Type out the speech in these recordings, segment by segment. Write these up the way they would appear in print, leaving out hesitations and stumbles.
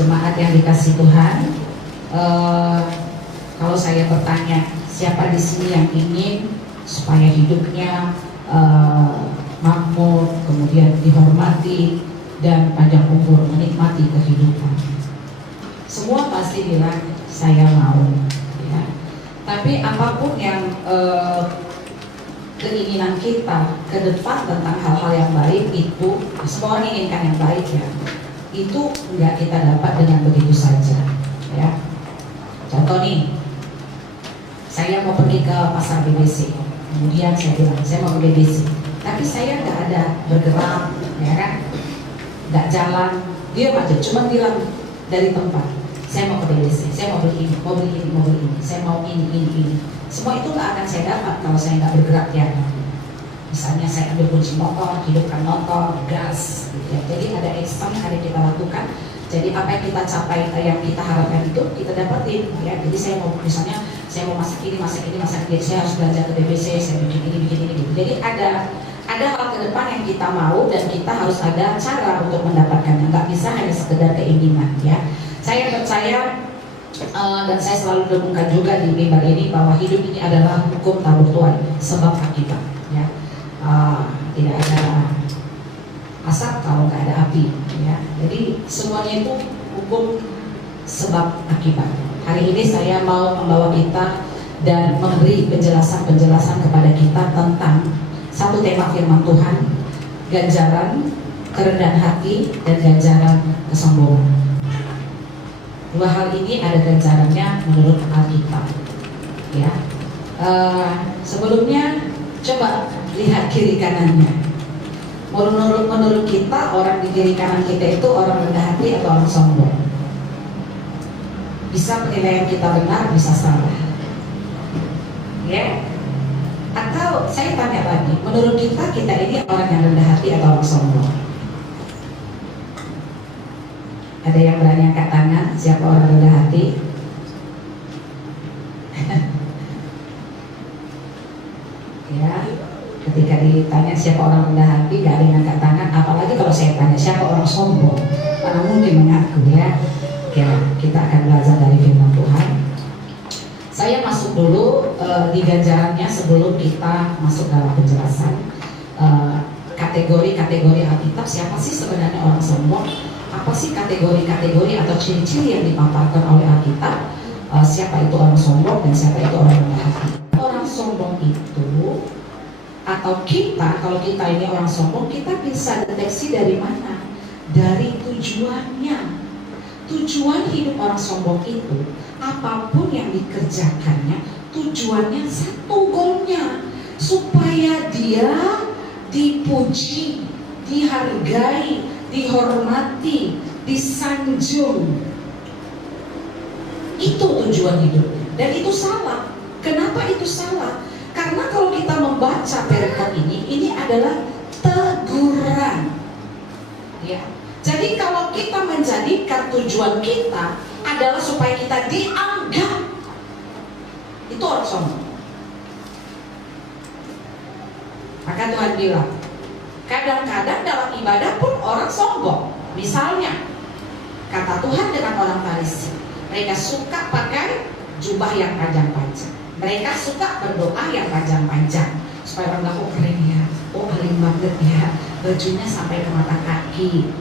Jemaat yang dikasih Tuhan, kalau saya bertanya siapa di sini yang ingin supaya hidupnya makmur, kemudian dihormati dan panjang umur, menikmati kehidupan, semua pasti bilang saya mau, ya. Tapi apapun yang keinginan kita ke depan tentang hal-hal yang baik itu, semua orang inginkan yang baik, ya. Itu nggak kita dapat dengan begitu saja, ya. Contoh nih, saya mau pergi ke pasar BBC, kemudian saya bilang saya mau ke BBC, tapi saya nggak ada bergerak, ya kan, nggak jalan, diam aja, cuma bilang dari tempat, saya mau ke BBC, saya mau beli ini, mau beli ini, mau beli ini, saya mau ini. Semua itu nggak akan saya dapat kalau saya nggak bergerak, ya. Misalnya saya ambil kunci motor, hidupkan motor, gas, gitu ya. Jadi ada action yang ada kita lakukan. Jadi apa yang kita capai, yang kita harapkan itu kita dapetin, ya. Jadi saya mau, misalnya saya mau masak ini, saya harus belajar ke BBC, saya bikin ini, gitu. Jadi ada hal ke depan yang kita mau dan kita harus ada cara untuk mendapatkannya. Nggak bisa hanya sekedar keinginan, ya. Saya percaya dan saya selalu dengungkan juga di mimbar ini bahwa hidup ini adalah hukum tabur tuai, sebab akibat, ya. Tidak ada asap kalau nggak ada api, ya. Jadi semuanya itu hukum sebab akibat. Hari ini saya mau membawa kita dan memberi penjelasan kepada kita tentang satu tema firman Tuhan, ganjaran kerendahan hati dan ganjaran kesombongan. Dua hal ini ada ganjarannya menurut Alkitab, ya. Sebelumnya coba lihat kiri kanannya. Menurut kita, orang di kiri kanan kita itu orang rendah hati atau orang sombong? Bisa penilaian kita benar, bisa salah, ya. Atau saya tanya lagi, menurut kita ini orang yang rendah hati atau orang sombong? Ada yang berani angkat tangan, siapa orang rendah hati? Ya, ketika ditanya siapa orang rendah hati, gak ada yang angkat tangan. Apalagi kalau saya tanya siapa orang sombong, mana mungkin mengaku, ya. Ya, kita akan belajar dari firman Tuhan. Saya masuk dulu di ganjarannya sebelum kita masuk dalam penjelasan kategori-kategori Alkitab. Siapa sih sebenarnya orang sombong? Apa sih kategori-kategori atau ciri-ciri yang dipaparkan oleh Alkitab? Siapa itu orang sombong dan siapa itu orang rendah hati? Orang sombong itu, atau kita, kalau kita ini orang sombong, kita bisa deteksi dari mana? Dari tujuannya. Tujuan hidup orang sombong itu, apapun yang dikerjakannya, tujuannya satu, goalnya, supaya dia dipuji, dihargai, dihormati, disanjung. Itu tujuan hidup, dan itu salah. Kenapa itu salah? Karena kalau kita membaca perikop ini adalah teguran, ya. Jadi kalau kita menjadikan tujuan kita adalah supaya kita dianggap, itu orang sombong. Maka Tuhan bilang, kadang-kadang dalam ibadah pun orang sombong. Misalnya, kata Tuhan dengan orang Farisi, mereka suka pakai jubah yang panjang-panjang, mereka suka berdoa yang panjang-panjang, supaya orang bilang, oh keren ya, oh paling banget ya, bajunya sampai ke mata kaki,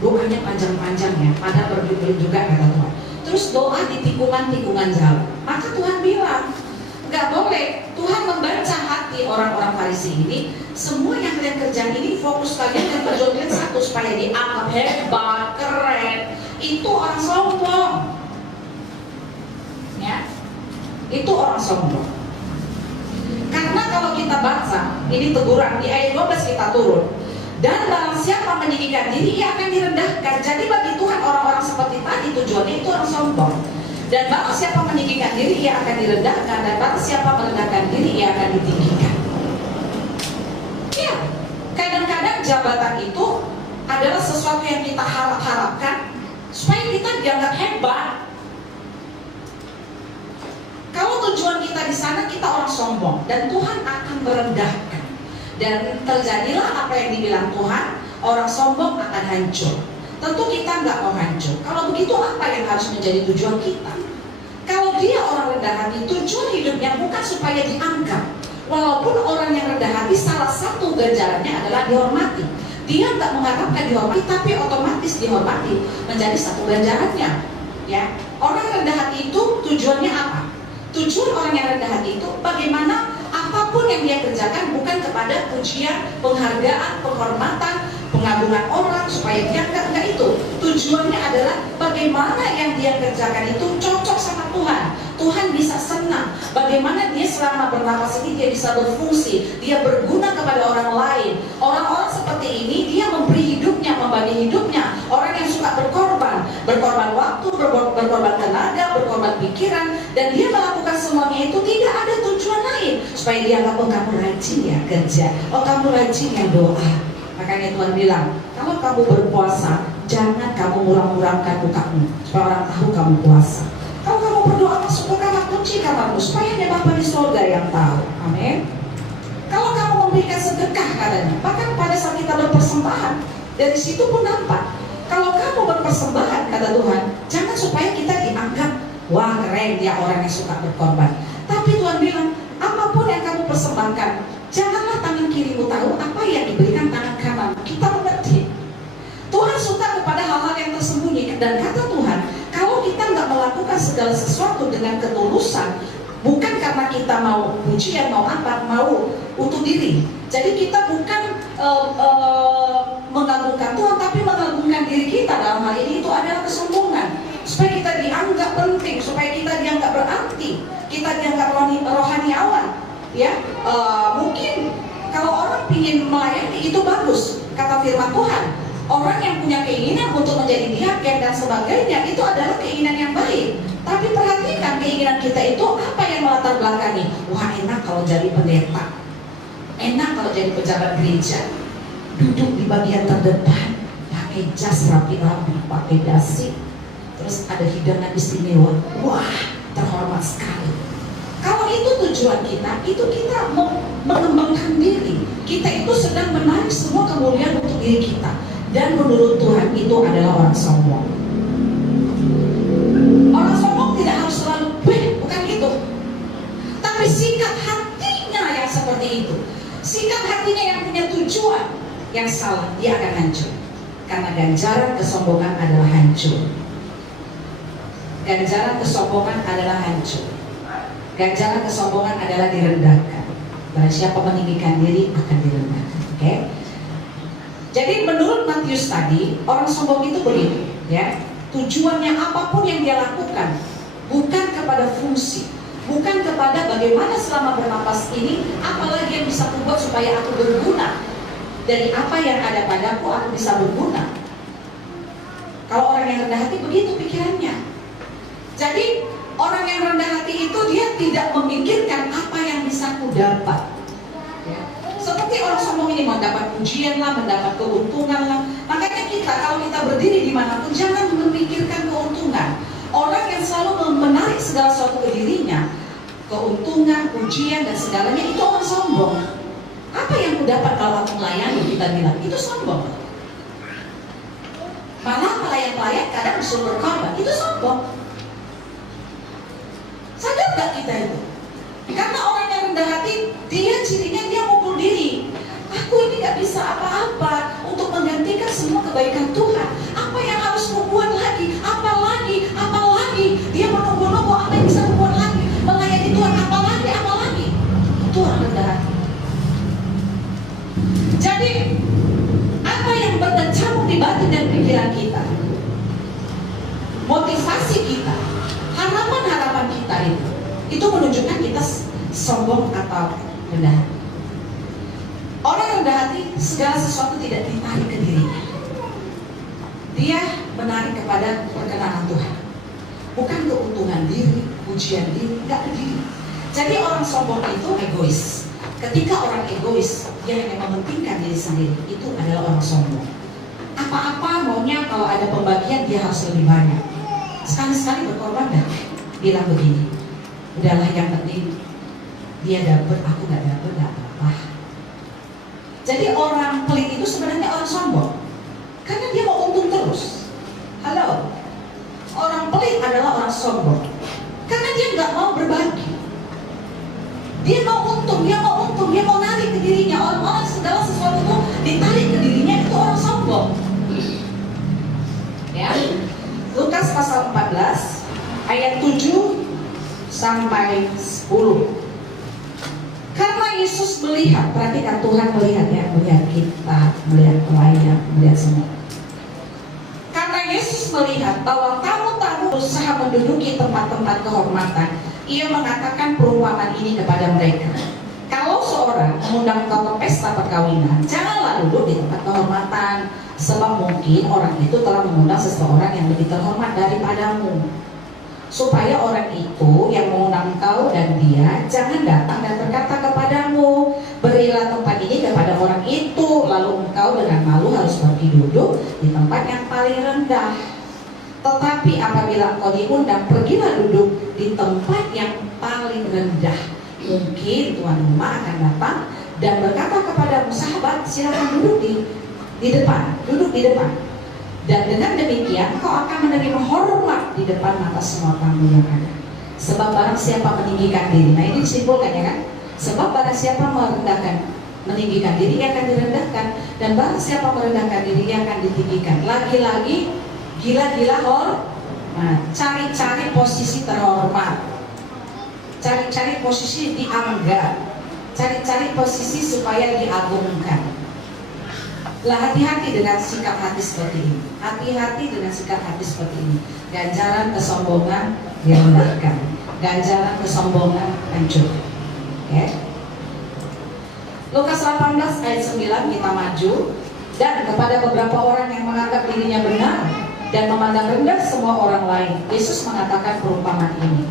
doanya panjang-panjang ya, pada berduit juga kata Tuhan. Terus doa di tikungan-tikungan jalan. Maka Tuhan bilang, nggak boleh. Tuhan membaca hati orang-orang Farisi ini. Semua yang kalian kerjain ini, fokus kalian dan tujuan kalian satu, supaya dianggap hebat, keren. Itu orang sombong, ya. Itu orang sombong. Karena kalau kita baca, ini teguran di ayat 12 kita turun. Dan barang siapa meninggikan diri, ia akan direndahkan. Jadi bagi Tuhan orang-orang seperti tadi tujuannya itu orang sombong. Dan barang siapa meninggikan diri, ia akan direndahkan. Dan barang siapa merendahkan diri, ia akan ditinggikan. Ya, kadang-kadang jabatan itu adalah sesuatu yang kita harapkan supaya kita dianggap hebat. Kalau tujuan kita di sana, kita orang sombong dan Tuhan akan merendahkan. Dan terjadilah apa yang dibilang Tuhan, orang sombong akan hancur. Tentu kita nggak mau hancur. Kalau begitu apa yang harus menjadi tujuan kita? Kalau dia orang rendah hati, tujuan hidupnya bukan supaya dianggap. Walaupun orang yang rendah hati salah satu ganjarannya adalah dihormati. Dia nggak mengharapkan dihormati, tapi otomatis dihormati menjadi satu ganjarannya. Ya, orang rendah hati itu tujuannya apa? Tujuan orang yang rendah hati itu bagaimana apapun yang dia kerjakan bukan kepada pujian, penghargaan, penghormatan, pengagungan orang supaya dia enggak itu. Tujuannya adalah bagaimana yang dia kerjakan itu cocok sama Tuhan. Tuhan bisa senang. Bagaimana dia selama bernapas ini dia bisa berfungsi, dia berguna kepada orang lain. Orang-orang seperti ini dia memberi hidupnya, membagi hidupnya. Orang yang suka berkorban waktu, berkorban tenaga, berkorban pikiran, dan dia melakukan semuanya itu tidak ada tujuan lain supaya dia anggap, oh kamu rajin ya kerja, oh kamu rajin ya doa. Makanya Tuhan bilang, kalau kamu berpuasa, jangan kamu murah-murahkan mukamu supaya orang tahu kamu puasa. Kalau kamu berdoa masuk ke kamar, kunci kamarmu supaya ada Bapa di surga yang tahu. Amin. Kalau kamu memberikan sedekah katanya, bahkan pada saat kita berpersembahan, dari situ pun nampak. Kalau kamu berpersembahan kata Tuhan, jangan supaya kita dianggap, wah keren dia orang yang suka berkorban. Tapi Tuhan bilang, apapun yang kamu persembahkan, janganlah tangan kirimu tahu apa yang diberikan tangan kanan. Kita mengerti. Tuhan suka kepada hal-hal yang tersembunyi. Dan kata Tuhan, kalau kita nggak melakukan segala sesuatu dengan ketulusan, bukan karena kita mau pujian, mau apa, mau untuk diri. Jadi kita bukan mengagungkan Tuhan, tapi mengagungkan diri kita. Dalam hal ini itu adalah kesombongan. Supaya kita dianggap penting, supaya kita dianggap berarti, kita dianggap rohaniawan. Ya, mungkin kalau orang ingin melayani itu bagus, kata firman Tuhan. Orang yang punya keinginan untuk menjadi diaken dan sebagainya itu adalah keinginan yang baik. Tapi perhatikan keinginan kita itu apa yang melatar belakangi. Wah enak kalau jadi pendeta, enak kalau jadi pejabat gereja, duduk di bagian terdepan, pakai jas rapi-rapi, pakai dasi, terus ada hidangan istimewa. Wah terhormat sekali. Kalau itu tujuan kita, itu kita mengembangkan diri. Kita itu sedang menarik semua kemuliaan untuk diri kita. Dan menurut Tuhan itu adalah orang sombong. Orang sombong tidak harus selalu bukan gitu. Tapi sikap hatinya yang seperti itu, sikap hatinya yang punya tujuan yang salah, dia akan hancur. Karena ganjaran kesombongan adalah hancur. Ganjaran kesombongan adalah hancur. Ganjaran kesombongan adalah direndahkan. Barang siapa meninggikan diri akan direndahkan. Oke? Jadi menurut Matius tadi, orang sombong itu begini, ya. Tujuannya apapun yang dia lakukan, bukan kepada fungsi, bukan kepada bagaimana selama bernapas ini, apalagi yang bisa kubuat supaya aku berguna. Dari apa yang ada padaku, aku bisa berguna. Kalau orang yang rendah hati begitu pikirannya. Jadi orang yang rendah hati itu dia tidak memikirkan apa yang bisa ku dapat. Ya. Seperti orang sombong ini mendapat pujian lah, mendapat keuntungan lah. Makanya kita kalau kita berdiri dimanapun jangan memikirkan keuntungan. Orang yang selalu menarik segala sesuatu ke dirinya, keuntungan, pujian dan segalanya, itu orang sombong. Apa yang ku dapat kalau aku melayani, kita bilang itu sombong. Malah pelayan-pelayan kadang disuruh berkorban, itu sombong. Sadar gak kita itu? Karena orang yang rendah hati, dia cirinya dia mukul diri. Aku ini gak bisa apa-apa untuk menggantikan semua kebaikan Tuhan. Apa yang harus kubuat lagi? Apa lagi? Dia menunggu-nunggu apa yang bisa kubuat lagi? Melayani Tuhan, apa lagi? Itu orang rendah hati. Jadi, apa yang berkecamuk di batin dan pikiran kita? Motivasi kita, harapan-harapan kita itu menunjukkan kita sombong atau rendah hati. Orang rendah hati segala sesuatu tidak ditarik ke dirinya. Dia menarik kepada perkenanan Tuhan, bukan keuntungan diri, pujian diri, enggak ke diri. Jadi orang sombong itu egois. Ketika orang egois, dia hanya mementingkan diri sendiri, itu adalah orang sombong. Apa-apa maunya kalau ada pembagian dia harus lebih banyak. Sekali-sekali berkorban dan bilang begini, udahlah yang penting dia dapat, aku nggak dapat, nggak apa-apa. Jadi orang pelit itu sebenarnya orang sombong. Karena dia mau untung terus. Halo, orang pelit adalah orang sombong. Karena dia nggak mau berbagi. Dia mau untung, dia mau narik ke dirinya. Orang-orang segala sesuatu itu ditarik ke dirinya, itu orang sombong. Ya, Lukas pasal 14 ayat 7 sampai 10. Karena Yesus melihat, perhatikan, Tuhan melihat ya, melihat kita, melihat pelayan, melihat semua. Karena Yesus melihat bahwa tamu-tamu berusaha menduduki tempat-tempat kehormatan, Ia mengatakan perumpamaan ini kepada mereka. Kalau seorang mengundang kau ke pesta perkawinan, janganlah duduk di tempat kehormatan, sebab mungkin orang itu telah mengundang seseorang yang lebih terhormat daripadamu. Supaya orang itu yang mengundang kau dan dia jangan datang dan berkata kepadamu, berilah tempat ini kepada orang itu, lalu engkau dengan malu harus pergi duduk di tempat yang paling rendah. Tetapi apabila engkau diundang, pergilah duduk di tempat yang paling rendah. Mungkin tuan rumah akan datang dan berkata kepadamu, sahabat, silakan duduk di depan, duduk di depan. Dan dengan demikian kau akan menerima hormat di depan mata semua tamu yang ada. Sebab barang siapa meninggikan diri, nah ini disimpulkan ya kan? Sebab barang siapa meninggikan diri, ia akan direndahkan. Dan barang siapa merendahkan diri, ia akan ditinggikan. Lagi-lagi gila-gila nah, cari-cari posisi terhormat, cari-cari posisi dianggap, cari-cari posisi supaya diagungkan. Lah, hati-hati dengan sikap hati seperti ini. Hati-hati dengan sikap hati seperti ini. Ganjaran kesombongan direndahkan, ganjaran kesombongan hancur. Okay. Lukas 18 ayat 9 kita maju. Dan kepada beberapa orang yang menganggap dirinya benar dan memandang rendah semua orang lain, Yesus mengatakan perumpamaan ini.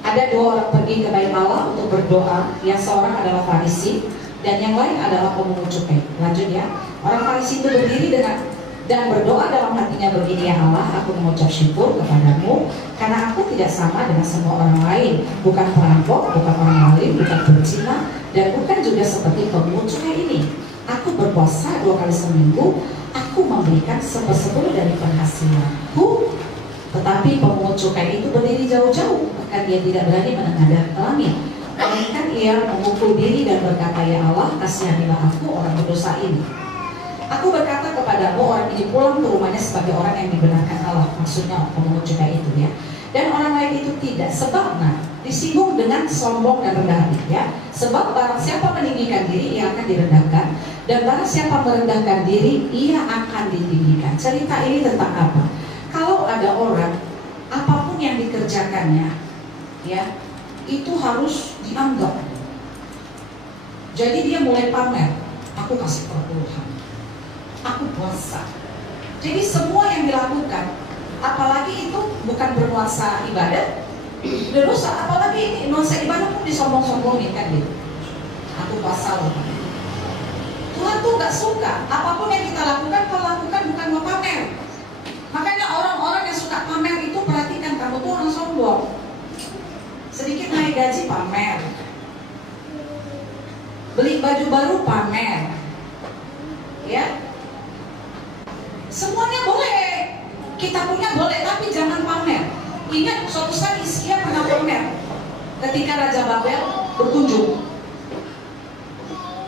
Ada dua orang pergi ke bait Allah untuk berdoa, yang seorang adalah Farisi dan yang lain adalah pemungut cukai. Lanjut ya. Orang Farisi itu berdiri dan berdoa dalam hatinya begini, ya Allah, aku mengucap syukur kepadamu karena aku tidak sama dengan semua orang lain, bukan perampok, bukan orang maling, bukan berzina, dan bukan juga seperti pemungut cukai ini. Aku berpuasa 2 kali seminggu, aku memberikan 1/10 dari penghasilanku. Tetapi pemungut cukai itu berdiri jauh-jauh, bahkan dia tidak berani menengadah ke langit. Melainkan ia memukul diri dan berkata, ya Allah, kasihanilah aku orang berdosa ini. Aku berkata kepadamu, orang ini pulang ke rumahnya sebagai orang yang dibenarkan Allah. Maksudnya pemungut cukai itu ya. Dan orang lain itu tidak. Sebab disinggung dengan sombong dan rendah hati ya. Sebab barang siapa meninggikan diri, ia akan direndahkan. Dan barang siapa merendahkan diri, ia akan ditinggikan. Cerita ini tentang apa? Kalau ada orang, apapun yang dikerjakannya ya, itu harus dianggap. Jadi dia mulai pamer, aku kasih perpuluhan, aku puasa. Jadi semua yang dilakukan, apalagi itu bukan bernuansa ibadah, berdosa, apalagi nuansa ibadah pun disombong-sombongin kan gitu. Aku puasa loh. Tuhan tuh gak suka apapun yang kita lakukan, kalau lakukan bukan mau pamer. Makanya orang-orang yang suka pamer itu, perhatikan, kamu tuh orang sombong. Sedikit naik gaji pamer, beli baju baru pamer, ya. Semuanya boleh, kita punya boleh, tapi jangan pamer. Ingat suatu saat Hizkia pernah pamer ketika Raja Babel berkunjung,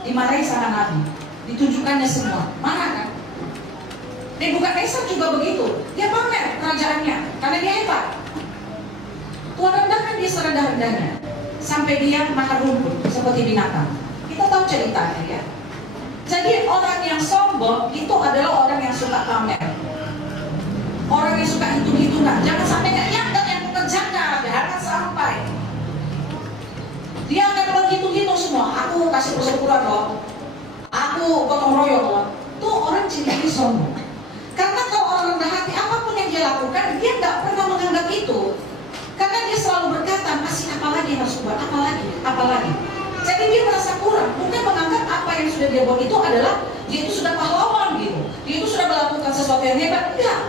dimarahi sama Nabi, ditunjukkannya semua, marah kan? Nebukadnezar juga begitu, dia pamer kerajaannya karena dia hebat. Tuhan rendahkan dia serendah-rendahnya sampai dia makan rumput seperti binatang. Kita tahu ceritanya ya. Jadi orang yang sombong itu adalah orang yang suka pamer, orang yang suka hitung-hitungan. Jangan sampai nggak nyangka yang dikerjakan, jangan sampai dia akan menghitung-hitung semua. Aku kasih persepuluhan loh, aku gotong royong loh. Tuh orang ciri sombong. Karena kalau orang rendah hati, apapun yang dia lakukan, dia nggak pernah menganggap itu. Karena dia selalu berkata, masih apa lagi yang harus buat, apa lagi. Jadi dia merasa kurang, bukan menganggap apa yang sudah dia buat itu adalah dia itu sudah pahlawan gitu, dia itu sudah melakukan sesuatu yang hebat. Enggak.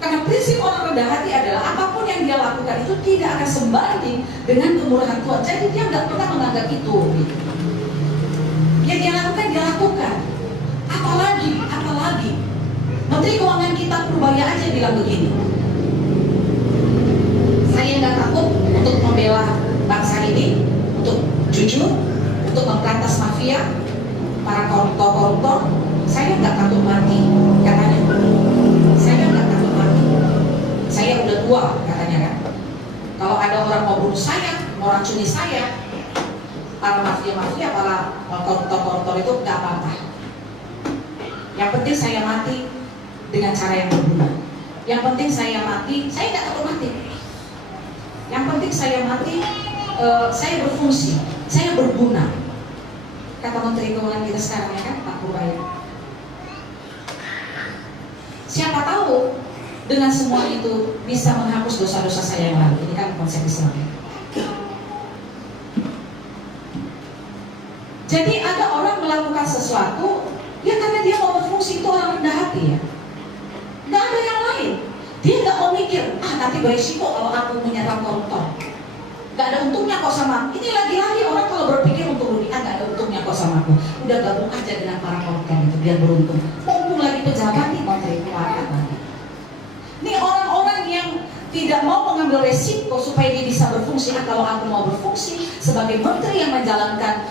Karena prinsip orang rendah hati adalah apapun yang dia lakukan itu tidak akan sebanding dengan kemurahan Tuhan. Jadi dia nggak pernah menganggap itu gitu. Yang dia lakukan, dia lakukan. Apa apalagi. Menteri Keuangan kita Purbaya aja bilang begini, saya nggak takut untuk membela bangsa ini, untuk jujur, untuk memberantas mafia, para koruptor, saya nggak takut mati, katanya. Saya nggak takut mati. Saya udah tua, katanya kan. Kalau ada orang mau bunuh saya, mau racuni saya, para mafia, para koruptor itu nggak apa-apa. Yang penting saya mati dengan cara yang berguna. Yang penting saya mati, saya nggak takut mati. Yang penting saya mati, saya berfungsi, saya berguna. Kata Menteri Keuangan kita sekarang, ya kan, Pak Purbaya. Siapa tahu dengan semua itu bisa menghapus dosa-dosa saya yang lalu. Ini kan konsep Islam. Jadi ada orang melakukan sesuatu ya karena dia mau berfungsi, itu orang rendah hati ya. Nggak ada yang lain. Dia nggak mau mikir, nanti beresiko kalau aku menyerang koruptor. Nggak ada untungnya kok sama aku. Ini lagi-lagi orang kalau berpikir untuk rugi, nggak ada untungnya kok sama aku. Udah gabung aja dengan para koruptor itu biar beruntung. Mumpung lagi pejabat nih, Menteri Keuangan nanti. Ini orang-orang yang tidak mau mengambil resiko supaya dia bisa berfungsi. Kalau aku mau berfungsi sebagai menteri yang menjalankan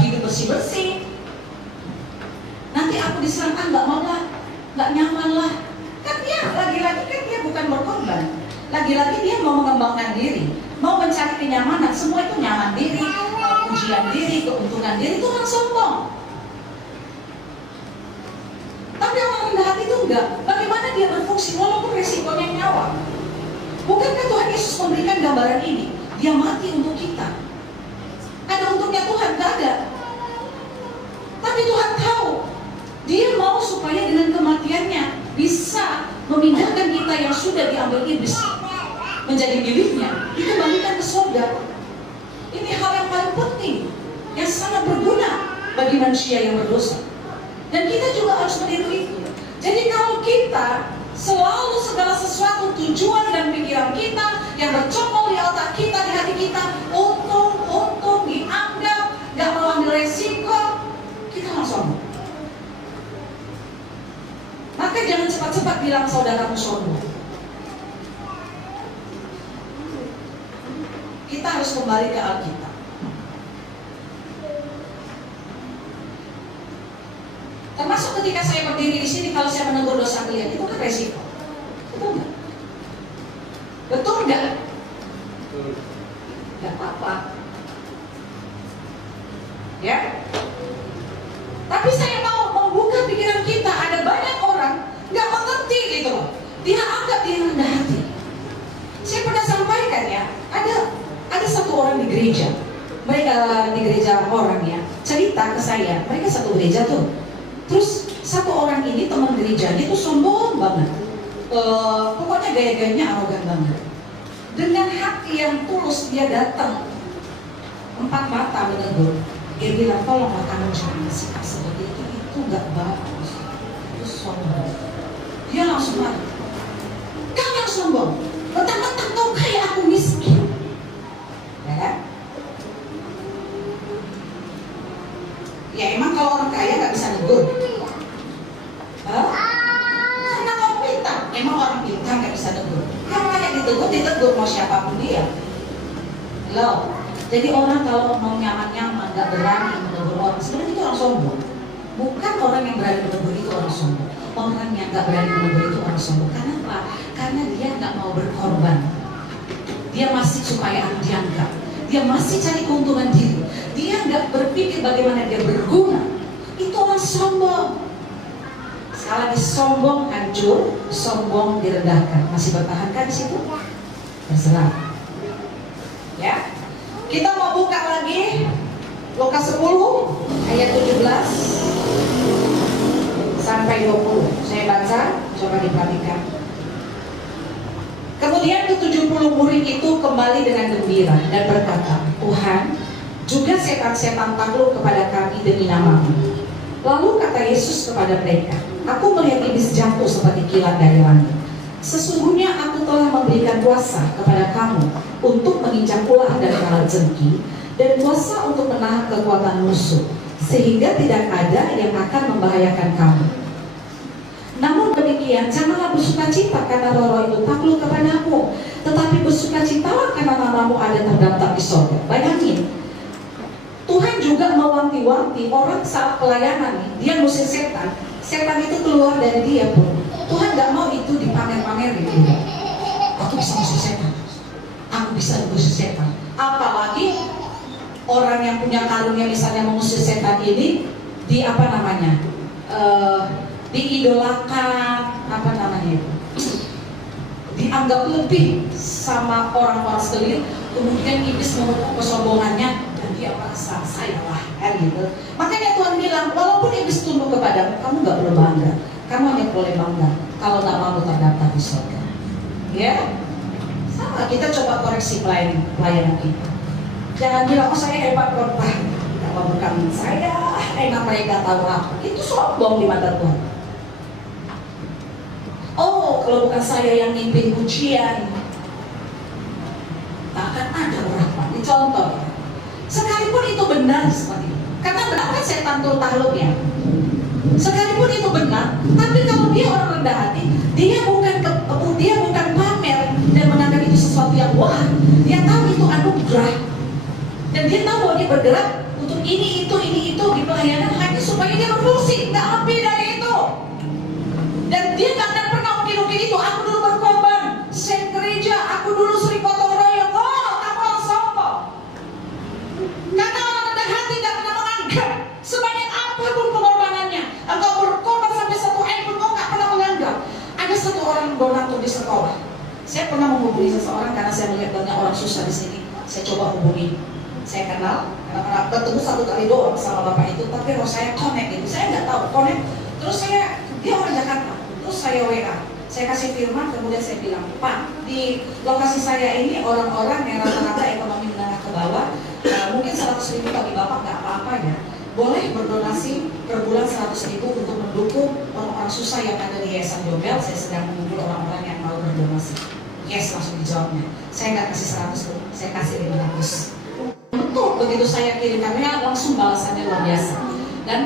hidup bersih-bersih, nanti aku diserang, nggak mau lah, nggak nyaman lah. Kan dia lagi-lagi kan dia bukan berkorban, lagi-lagi dia mau mengembangkan diri, mau mencari kenyamanan. Semua itu nyaman diri, pujian diri, keuntungan diri, itu orang sombong. Tapi orang rendah hati itu enggak. Bagaimana dia berfungsi walaupun resikonya nyawa? Bukankah Tuhan Yesus memberikan gambaran ini? Dia mati untuk kita. Ada untungnya Tuhan? Enggak ada. Tapi Tuhan tahu, dia mau supaya dengan kematiannya bisa memindahkan kita yang sudah diambil iblis menjadi miliknya, dikembalikan ke surga. Ini hal yang paling penting, yang sangat berguna bagi manusia yang berdosa. Dan kita juga harus meniru itu. Jadi kalau kita selalu segala sesuatu, tujuan dan pikiran kita yang bercokol di otak kita, di hati kita, untung, dianggap, gak mau ambil resiko, kita langsung. Maka jangan cepat-cepat bilang saudaramu sombong. Kita harus kembali ke Alkitab. Termasuk ketika saya berdiri di sini, kalau saya menegur dosa kalian, itu kan resiko. Betul nggak? Betul nggak? Nggak apa-apa. Ya. Tapi saya mau membuka pikiran kita. Ada banyak orang nggak mengerti gitu loh. Dia anggap dia rendah hati. Saya pernah sampaikan ya. Ada satu orang di gereja. Mereka di gereja orang ya. Cerita ke saya. Mereka satu gereja tuh. Terus satu orang ini teman gerejanya itu sombong banget, pokoknya gaya-gayanya arogan banget. Dengan hati yang tulus dia datang, empat mata menegur. Dia bilang, tolonglah kamu jangan sikap seperti itu nggak bagus, itu sombong. Dia langsung marah, kamu yang sombong, mentang-mentang kau kayak aku miskin, ya kan? Ya emang kalau orang kaya nggak bisa negur. Karena kamu pintar. Emang orang pintar nggak bisa negur. Karena yang ditegur mau siapapun dia. Loh, jadi orang kalau mau nyaman-nyaman nggak berani menegur orang, sebenarnya itu orang sombong. Bukan orang yang berani menegur itu orang sombong. Orang yang nggak berani menegur itu orang sombong. Karena apa? Karena dia nggak mau berkorban. Dia masih supaya dianggap. Dia masih cari keuntungan diri. Dia nggak berpikir bagaimana dia berguna. Itu orang sombong. Sekali lagi, sombong hancur, sombong direndahkan. Masih bertahankah di situ? Terserah. Ya, kita mau buka lagi Lukas 10 ayat 17 sampai 20. Saya baca, coba diperhatikan. Kemudian ke-70 murid itu kembali dengan gembira dan berkata, Tuhan, juga setan-setan takluk kepada kami demi nama-Mu. Lalu kata Yesus kepada mereka, aku melihat iblis jatuh seperti kilat dari langit. Sesungguhnya aku telah memberikan kuasa kepada kamu untuk menginjak ular dan kalajengking, dan kuasa untuk menahan kekuatan musuh. sehingga tidak ada yang akan membahayakan kamu. Namun demikian, janganlah bersukacita karena roh itu takluk kepadamu, tetapi bersukacitalah karena namamu ada terdaftar di sorga. Bayangin, Tuhan juga mewanti-wanti orang saat pelayanan nih, dia ngusir setan. Setan itu keluar dari dia pun. Tuhan gak mau itu dipamer-pamerin juga. Aku bisa ngusir setan, aku bisa ngusir setan. Apalagi orang yang punya karunia misalnya mengusir setan ini di apa namanya? Diidolakan, apa namanya itu, dianggap lebih sama orang-orang sekeliling. Kemudian iblis mengutuk kesombongannya dan dia merasa saya lah, kan gitu. Makanya Tuhan bilang, walaupun iblis tunduk kepadamu, kamu gak perlu bangga. Kamu hanya boleh bangga kalau namamu terdaftar di surga. Ya, sama kita coba koreksi pelayanan kita. Jangan bilang, oh saya hebat khotbah, kalau bukan saya, enak mereka tahu aku. Itu sombong di mata Tuhan. Oh, kalau bukan saya yang mimpin ujian, tak akan ada orang. Ini contoh ya. Sekalipun itu benar seperti itu, karena benar kan setan tuh takluknya. Sekalipun itu benar, tapi kalau dia orang rendah hati, dia bukan pamer dan menganggap itu sesuatu yang wah. Dia tahu itu anugerah, dan dia tahu bahwa dia bergerak untuk ini itu di pelayanan hanya supaya dia berfungsi, nggak lebih dari itu. Dan dia nggak akan pernah mungkin itu. Aku dulu berkorban, sen gereja, aku dulu sering potong royong. Oh, kamu orang sombong. Karena orang rendah hati tidak pernah menganggap sebanyak apapun pengorbanannya. Engkau berkorban sampai 1 M pun kau nggak pernah menganggap. Ada satu orang donatur di sekolah. Saya pernah menghubungi seseorang karena saya melihat banyak orang susah di sini. Saya coba hubungi. Saya kenal, karena pernah bertemu 1 kali doang sama bapak itu, tapi kalau saya connect itu, saya nggak tahu connect. Terus dia orang Jakarta. Terus saya WA, saya kasih firman, kemudian saya bilang, Pak, di lokasi saya ini orang-orang yang rata-rata ekonomi menengah ke bawah, mungkin 100.000 bagi Bapak nggak apa-apa ya, boleh berdonasi per bulan 100.000 untuk mendukung orang-orang susah yang ada di Yayasan Jobel. Saya sedang mengumpul orang-orang yang mau berdonasi. Yes, langsung dijawabnya. Saya nggak kasih 100 tuh, saya kasih 500. Betul, begitu saya kirimkannya langsung balasannya luar biasa. Dan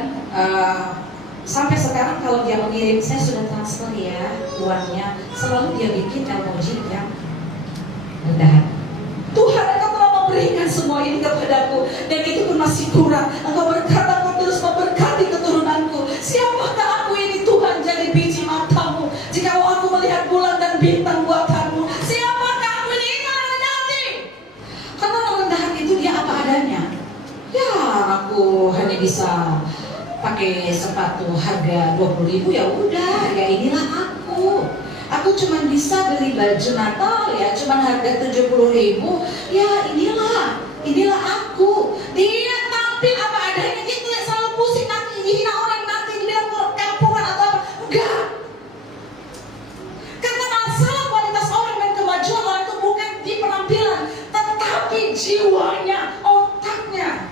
sampai sekarang kalau dia mengirim, saya sudah transfer ya uangnya, selalu dia bikin emoji yang rendah. Tuhan, Engkau telah memberikan semua ini kepadaku, dan itu pun masih kurang. Engkau berkata, Engkau terus memberkati keturunanku. Siapakah aku ini Tuhan, jadi biji matamu? Jika aku melihat bulan dan bintang buatanmu, siapakah aku ini? Itu orang rendah hati. Karena orang rendah hati itu dia apa adanya. Ya, aku hanya bisa pakai sepatu harga 20.000, ya udah, ya inilah aku. Aku cuma bisa beli baju Natal ya, cuma harga 70.000. Ya inilah aku. Dia tampil apa adanya, dia tidak selalu pusing nanti dihina orang, nanti dibilang kampungan atau apa. Enggak. Karena masalah kualitas orang dan kemajuan orang itu bukan di penampilan, tetapi jiwanya, otaknya.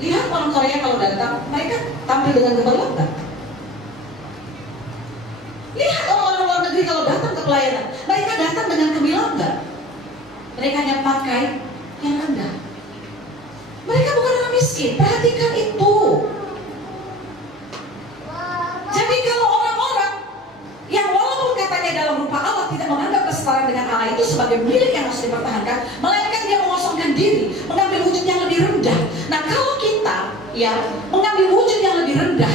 Lihat orang Korea kalau datang, mereka tampil dengan gemerlap gak? Lihat orang-orang luar negeri kalau datang ke pelayanan, mereka datang dengan gemilang gak? Mereka hanya pakai yang rendah. Mereka bukan orang miskin, perhatikan itu. Jadi kalau orang-orang yang walaupun katanya dalam rupa Allah tidak menganggap kesetaraan dengan Allah itu sebagai milik yang harus dipertahankan, melainkan dia mengosongkan diri, mengambil wujud yang lebih rendah. Nah kalau kita ya mengambil wujud yang lebih rendah,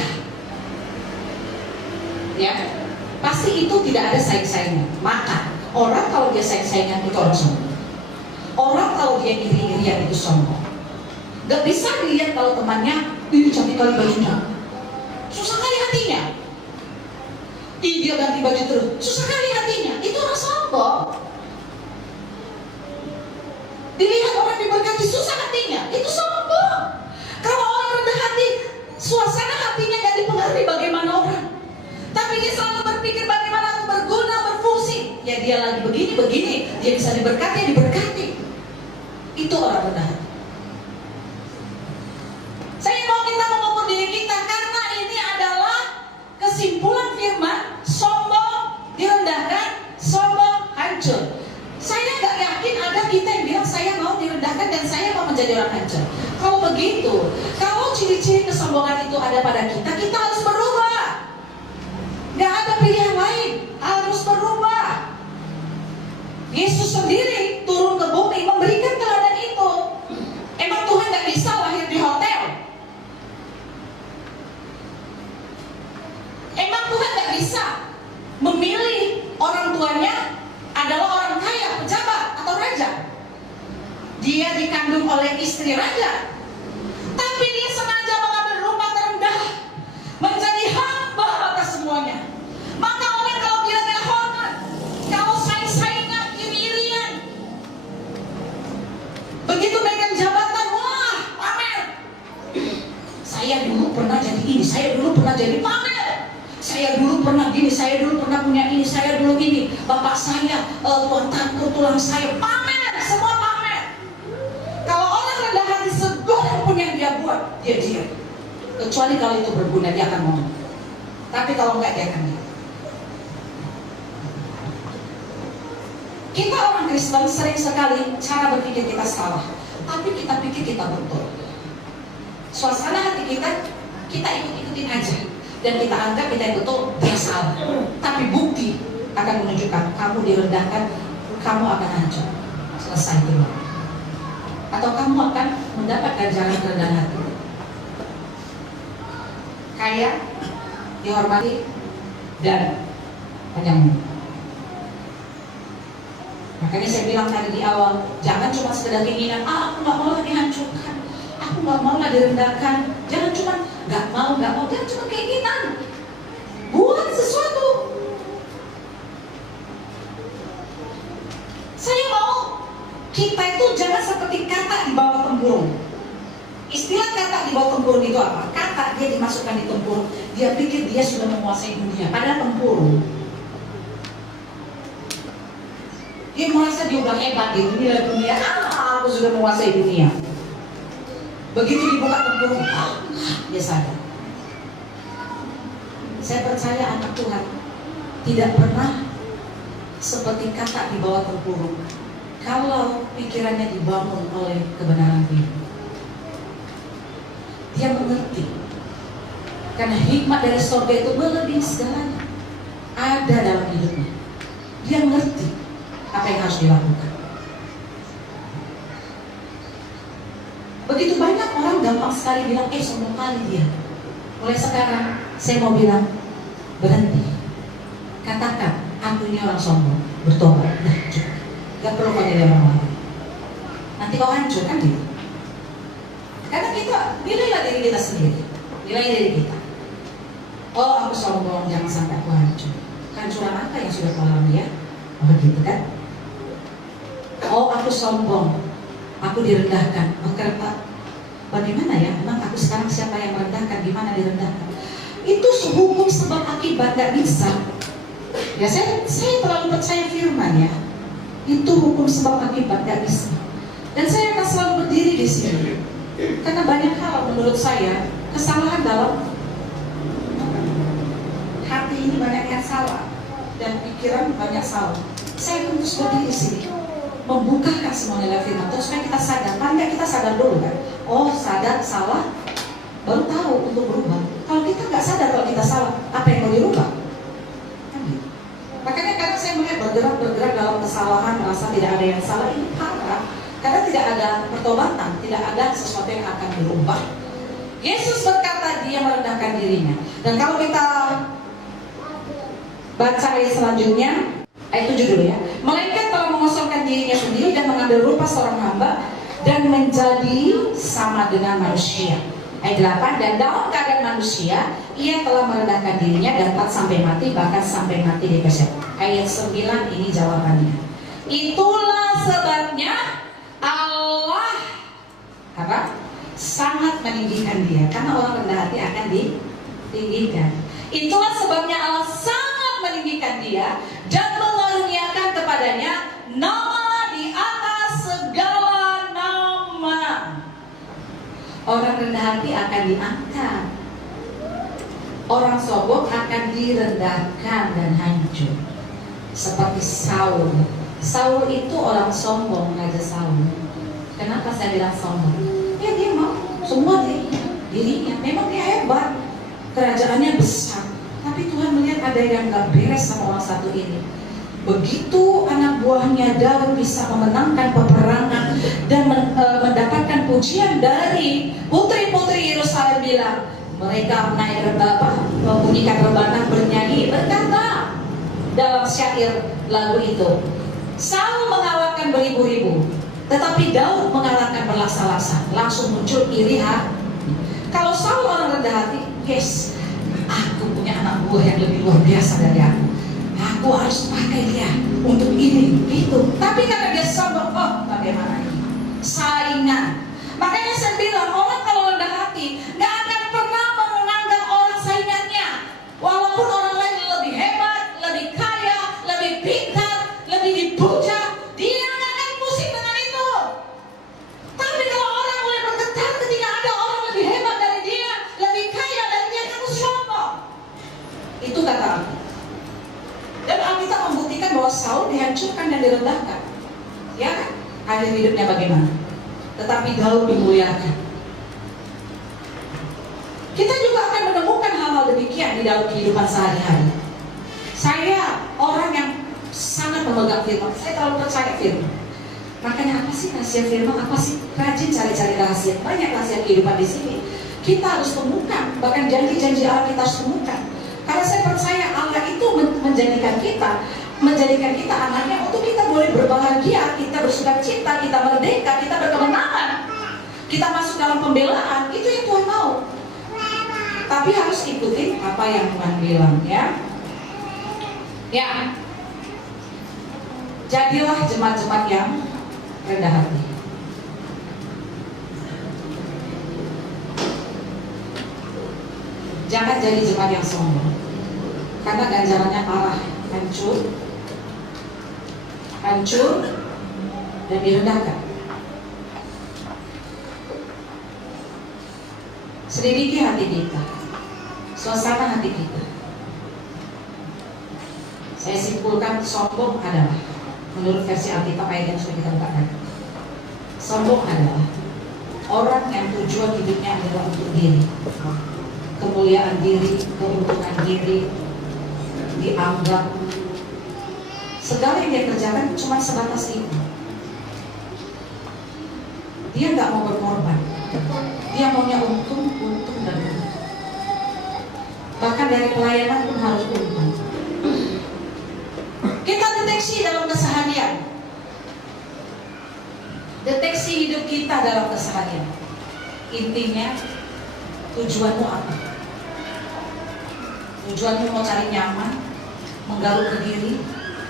ya pasti itu tidak ada saing-saingnya. Maka orang kalau dia saing-saingan itu orang sombong. Orang kalau dia iri-irian itu sombong. Gak bisa dilihat kalau temannya ini cantik kali bajunya, susah kali hatinya. Dia ganti baju terus, susah kali hatinya. Itu orang sombong. Dilihat orang diberkati, susah hatinya. Itu sombong. Kalau orang rendah hati, suasana hatinya gak dipengaruhi bagaimana orang, tapi dia selalu berpikir bagaimana aku berguna, berfungsi. Ya dia lagi begini, dia bisa diberkati, diberkati. Itu orang rendah hati. Saya mau kita mengukur diri kita, karena ini adalah kesimpulan firman. Sombong direndahkan, sombong hancur. Saya gak yakin ada kita yang bilang saya mau direndahkan dan saya mau menjadi orang hancur. Kalau begitu, kalau ciri-ciri kesombongan itu ada pada kita, kita harus berubah. Gak ada pilihan lain, harus berubah. Yesus sendiri turun ke bumi memberikan teladan itu. Emang Tuhan gak bisa lahir di hotel? Emang Tuhan gak bisa memilih orang tuanya adalah orang kaya, pejabat, atau raja? Dia dikandung oleh istri raja, tapi dia sengaja mengambil rupa terendah, menjadi hamba atas semuanya. Maka orang kalau dia gak hormat, kalau saing-saingan, iri-irian, begitu megang jabatan, wah pamer. Saya dulu pernah jadi ini, saya dulu pernah jadi pamer. Saya dulu pernah gini, saya dulu pernah punya ini, saya dulu ini. Bapak saya, tuanku, tulang saya, pamer, semua pamer. Kalau orang rendah hati, segala pun yang dia buat, dia diam. Kecuali kalau itu berguna, dia akan ngomong. Tapi kalau enggak, dia akan diam. Kita orang Kristen sering sekali cara berpikir kita salah, tapi kita pikir kita betul. Suasana hati kita ikut-ikutin aja. Dan kita anggap kita itu betul, dia salah. Tapi bukti akan menunjukkan kamu direndahkan, kamu akan hancur. Selesai dulu. Atau kamu akan mendapatkan jalan kerendahan hati. Kaya, dihormati, dan panjang umur. Makanya saya bilang tadi di awal, jangan cuma sekedar keinginan, aku gak mau dihancurkan, aku gak mau direndahkan. Jangan cuma gak mau, jangan cuma keinginan. Buat sesuatu. Saya mau kita itu jangan seperti kata di bawah tempurung. Istilah kata di bawah tempurung itu apa? Kata dia dimasukkan di tempurung, dia pikir dia sudah menguasai dunia, padahal tempurung. Dia merasa dia udah hebat di dunia, aku sudah menguasai dunia. Begitu dibuka tempurung, dia sadar. Saya percaya anak Tuhan tidak pernah seperti kata di bawah tempurung kalau pikirannya dibangun oleh kebenaran Firman. Dia mengerti, karena hikmat dari surga itu melebihi segalanya ada dalam hidupnya. Dia mengerti apa yang harus dilakukan. Begitu banyak orang gampang sekali bilang, sombong kali dia. Mulai sekarang saya mau bilang, berhenti. Katakan, aku ini orang sombong, bertobat. Nah, cukup. Gak perlu kau jadi orang lain. Nanti kau hancur kan gitu. Karena kita, nilailah diri kita sendiri. Nilai diri kita. Oh, aku sombong, jangan sampai aku hancur. Hancuran apa yang sudah kau alami ya? Oh gitu kan? Oh, aku sombong, aku direndahkan. Oh, Pak, bagaimana ya? Emang aku sekarang siapa yang merendahkan? Gimana direndahkan? Itu hukum sebab akibat, gak bisa. Ya saya terlalu percaya firman ya. Itu hukum sebab akibat, gak bisa. Dan saya akan selalu berdiri di sini. Karena banyak hal menurut saya kesalahan dalam hati ini banyak yang salah dan pikiran banyak salah. Saya pun terus berdiri di sini, membukakan semua nilai firman terus supaya kita sadar. Paling kita sadar dulu kan. Oh, sadar salah, baru tahu untuk berubah. Kalau kita nggak sadar kalau kita salah, apa yang mau dirubah? Kan gitu. Makanya kadang saya melihat bergerak dalam kesalahan, merasa tidak ada yang salah, ini parah. Karena tidak ada pertobatan, tidak ada sesuatu yang akan dirubah. Yesus berkata dia merendahkan dirinya. Dan kalau kita baca ayat selanjutnya, ayat 7 dulu ya. Melainkan telah mengosongkan dirinya sendiri dan mengambil rupa seorang hamba dan menjadi sama dengan manusia. Ayat 8, dan dalam keadaan manusia ia telah merendahkan dirinya dan tak sampai mati, bahkan sampai mati di kayu. Ayat 9 ini jawabannya. Itulah sebabnya Allah sangat meninggikan dia, karena orang rendah hati akan ditinggikan. Itulah sebabnya Allah sangat meninggikan dia dan mengaruniakan kepadanya nama di atas segala nama. Orang rendah hati akan diangkat, orang sombong akan direndahkan dan hancur. Seperti Saul. Saul itu orang sombong, Raja Saul. Kenapa saya bilang sombong? Ya dia mau semua dirinya. Memang dia hebat, kerajaannya besar, tapi Tuhan melihat ada yang gak beres sama orang satu ini. Begitu anak buahnya Daud bisa memenangkan peperangan dan mendapatkan pujian dari putri-putri Yerusalem, bilang mereka naik membunyikan rebana, bernyanyi, berkata dalam syair lagu itu, Saul mengalahkan beribu-ribu, tetapi Daud mengalahkan berlaksa-laksa. Langsung muncul iri hati. Kalau Saul orang rendah hati, yes, aku punya anak buah yang lebih luar biasa dari aku harus pakai dia untuk ini, itu. Tapi karena dia sombong, oh bagaimana ini? Saingan. Makanya saya bilang, orang kalau rendah hati gak akan pernah menganggap orang saingannya. Walaupun orang lain lebih hebat, lebih kaya, lebih pintar, lebih dipuja, dia gak akan pusing dengan itu. Tapi kalau orang mulai bergetar ketika ada orang lebih hebat dari dia, lebih kaya dari dia, kamu sombong. Itu kata aku. Dan Alkitab membuktikan bahwa Saul dihancurkan dan direndahkan, ya kan? Akhir hidupnya bagaimana? Tetapi Daud dimuliakan. Kita juga akan menemukan hal-hal demikian di dalam kehidupan sehari-hari. Saya orang yang sangat memegang firman. Saya terlalu percaya firman. Makanya apa sih rahasia firman? Apa sih? Rajin cari-cari rahasia. Banyak rahasia kehidupan di sini. Kita harus temukan. Bahkan janji-janji Allah kita harus temukan. Karena saya percaya Allah itu menjadikan kita anaknya untuk kita boleh berbahagia, kita bersuka cita, kita merdeka, kita berkemenangan, kita masuk dalam pembelaan. Itu yang Tuhan mau. Tapi harus ikutin apa yang Tuhan bilang, ya. Ya. Jadilah jemaat-jemaat yang rendah hati. Jangan jadi jemaat yang sombong, karena ganjarannya parah, hancur dan direndahkan. Selidiki hati kita, suasana hati kita. Saya simpulkan, sombong adalah, menurut versi Alkitab ayat yang sudah kita bukakan, sombong adalah orang yang tujuan hidupnya adalah untuk diri, kemuliaan diri, keuntungan diri, dianggap. Segala yang dia kerjakan cuma sebatas itu. Dia nggak mau berkorban. Dia maunya untung, dan untung. Bahkan dari pelayanan pun harus untung. Kita deteksi dalam keseharian. Deteksi hidup kita dalam keseharian. Intinya, tujuanmu apa? Tujuanmu mau cari nyaman, menggaruk ke diri,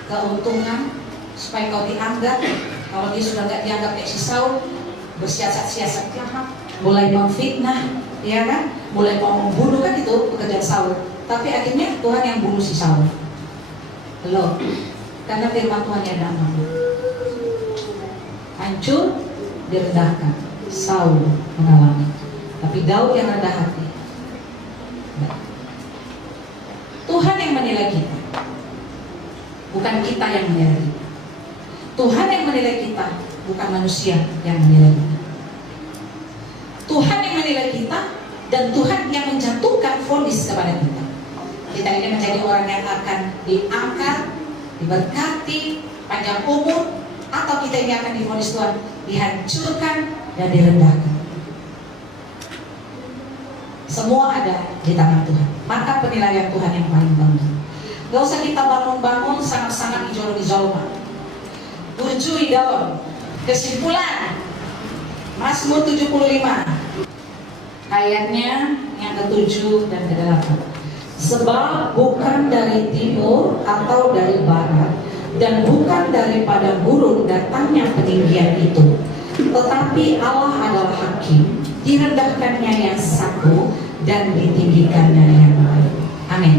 keuntungan, supaya kau dianggap. Kalau dia sudah nggak dianggap kayak si Saul, bersiasat-siasat jahat, mulai memfitnah, ya kan? Mulai mau membunuh, kan itu pekerjaan Saul. Tapi akhirnya Tuhan yang bunuh si Saul. Belum, karena firman Tuhan yang damai. Hancur, direndahkan. Saul mengalami. Tapi Daud yang rendah hati. Tuhan yang menilai kita, bukan kita yang menilai kita. Tuhan yang menilai kita, bukan manusia yang menilai kita. Tuhan yang menilai kita, dan Tuhan yang menjatuhkan vonis kepada kita. Kita ini menjadi orang yang akan diangkat, diberkati, panjang umur, atau kita ini akan divonis Tuhan dihancurkan dan direndahkan. Semua ada di tangan Tuhan. Maka penilaian Tuhan yang paling bangga. Gak usah kita bangun-bangun sangat-sangat ijol-ijolma. Tujui daun. Kesimpulan Mazmur 75 ayatnya yang ke-7 dan ke-8. Sebab bukan dari timur atau dari barat, dan bukan daripada gurun datangnya peninggian itu, tetapi Allah adalah hakim, direndahkannya yang satu dan ditinggikannya yang lain. Amin.